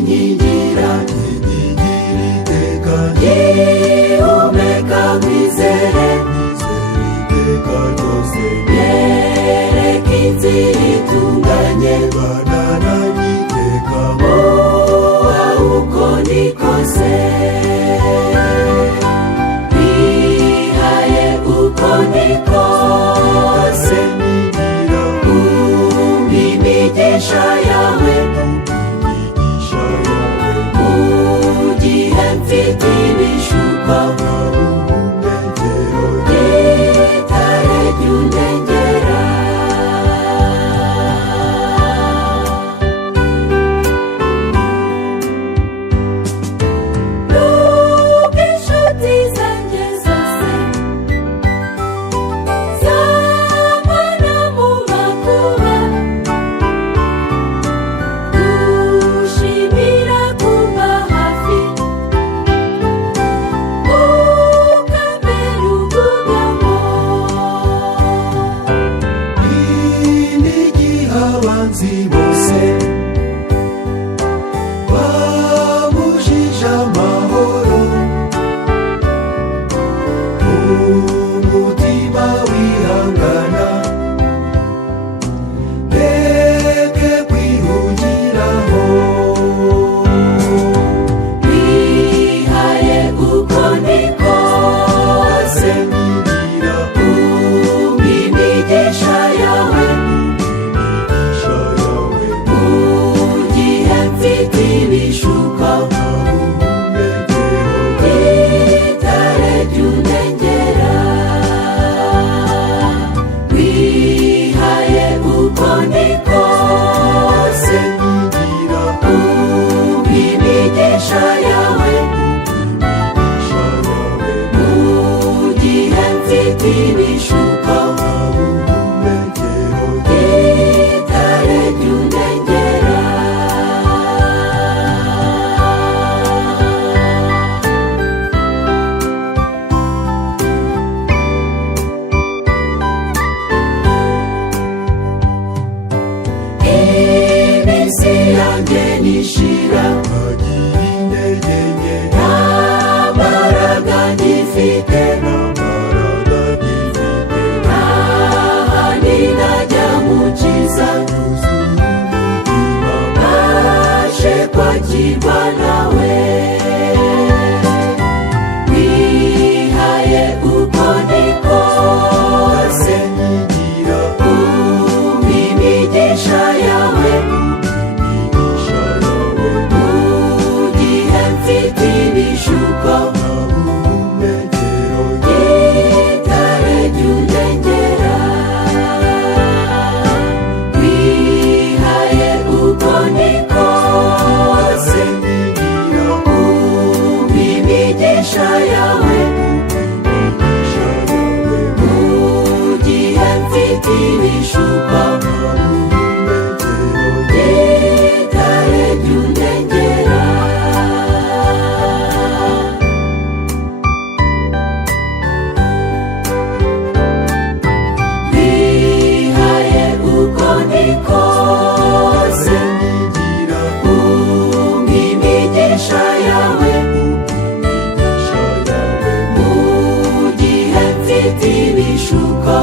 ninkingira iteka ngihumeka nkwizere iteka ryose nyereka inzira itunganye banana n'iteka uko ndi kose bihaye uko ndi kose umpa imigisha yawe mu gihe mfite ibishuko gitare ry'undengera nubwo inshuti zanjye zose zambona mu makuba gushimira kuba hafi ukambera ubwugamo inigiha abanzi bose bamujije amahoro umutima wihangana reke kwihugiraho wihaye uko ndi kose nkingira umpa imigisha yawe mu gihe mfite ibishuko gitare ry'undengera wihaye uko ndi kose nkingira umpa imigisha yawe mu gihe mfite ibishuko gitare ry'undengera iminsi yanjye nishira nkagira intege nke nta mbaraga ngifite nta handi najya mukiza mbashe kwakirwa nawe wihaye uko ndi kose nkingira umpa imigisha yawe mu gihe mfite ibishuko gitare ry'undengera wihaye uko ndi kose nkingira umpa imigisha yawe mu gihe mfite ibishuko gitare ry'undengera wihaye uko ndi kose nkingira umpa imigisha yawe mu gihe mfite ibishuko